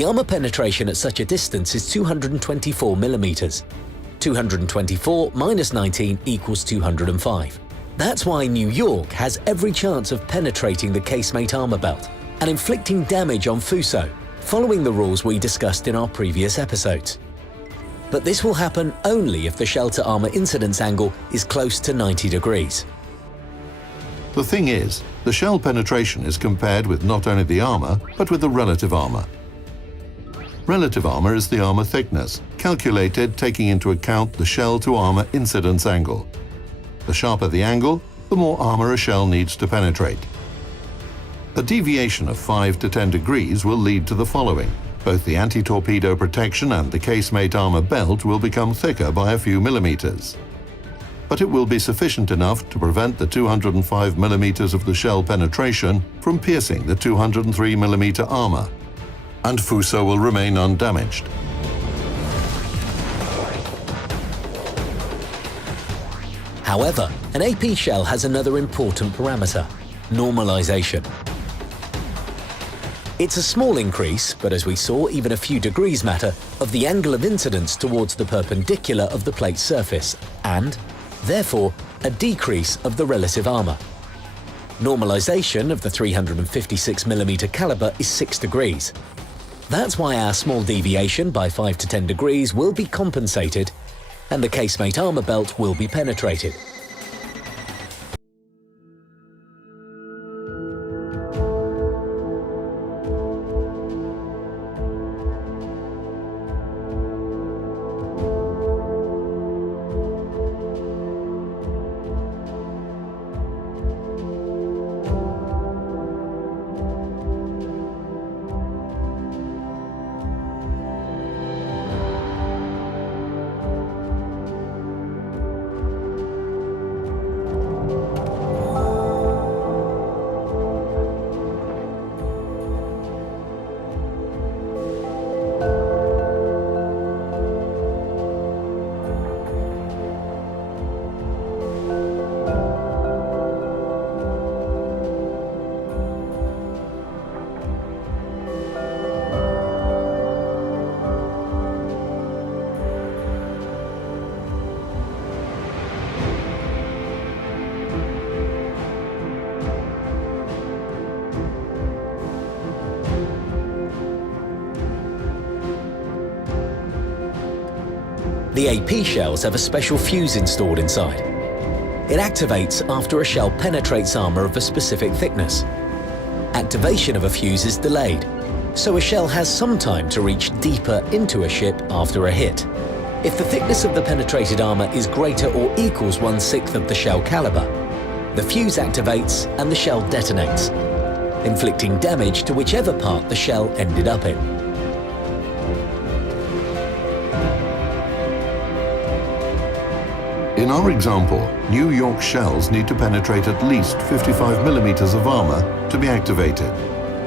The armor penetration at such a distance is 224 millimeters. 224 minus 19 equals 205. That's why New York has every chance of penetrating the casemate armor belt and inflicting damage on Fuso, following the rules we discussed in our previous episodes. But this will happen only if the shell-to-armor incidence angle is close to 90 degrees. The thing is, the shell penetration is compared with not only the armor, but with the relative armor. Relative armor is the armor thickness, calculated taking into account the shell-to-armor incidence angle. The sharper the angle, the more armor a shell needs to penetrate. A deviation of 5 to 10 degrees will lead to the following. Both the anti-torpedo protection and the casemate armor belt will become thicker by a few millimeters. But it will be sufficient enough to prevent the 205 millimeters of the shell penetration from piercing the 203 millimeter armor, and Fuso will remain undamaged. However, an AP shell has another important parameter: normalization. It's a small increase, but as we saw, even a few degrees matter, of the angle of incidence towards the perpendicular of the plate's surface, and, therefore, a decrease of the relative armor. Normalization of the 356mm caliber is 6 degrees. That's why our small deviation by 5 to 10 degrees will be compensated, and the casemate armor belt will be penetrated. The AP shells have a special fuse installed inside. It activates after a shell penetrates armor of a specific thickness. Activation of a fuse is delayed, so a shell has some time to reach deeper into a ship after a hit. If the thickness of the penetrated armor is greater or equals 1/6 of the shell caliber, the fuse activates and the shell detonates, inflicting damage to whichever part the shell ended up in. In our example, New York shells need to penetrate at least 55 millimeters of armor to be activated.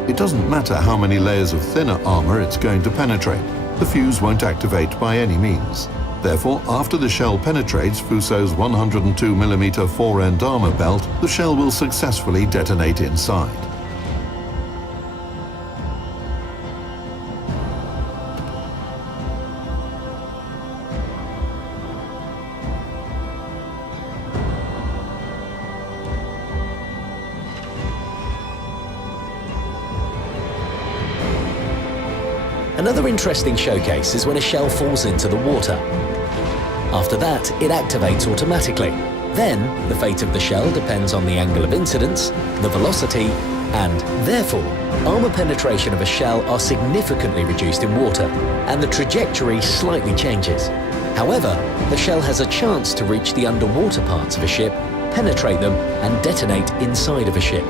It doesn't matter how many layers of thinner armor it's going to penetrate. The fuse won't activate by any means. Therefore, after the shell penetrates Fuso's 102 millimeter fore-end armor belt, the shell will successfully detonate inside. Another interesting showcase is when a shell falls into the water. After that, it activates automatically. Then, the fate of the shell depends on the angle of incidence, the velocity, and, therefore, armor penetration of a shell are significantly reduced in water, and the trajectory slightly changes. However, the shell has a chance to reach the underwater parts of a ship, penetrate them, and detonate inside of a ship.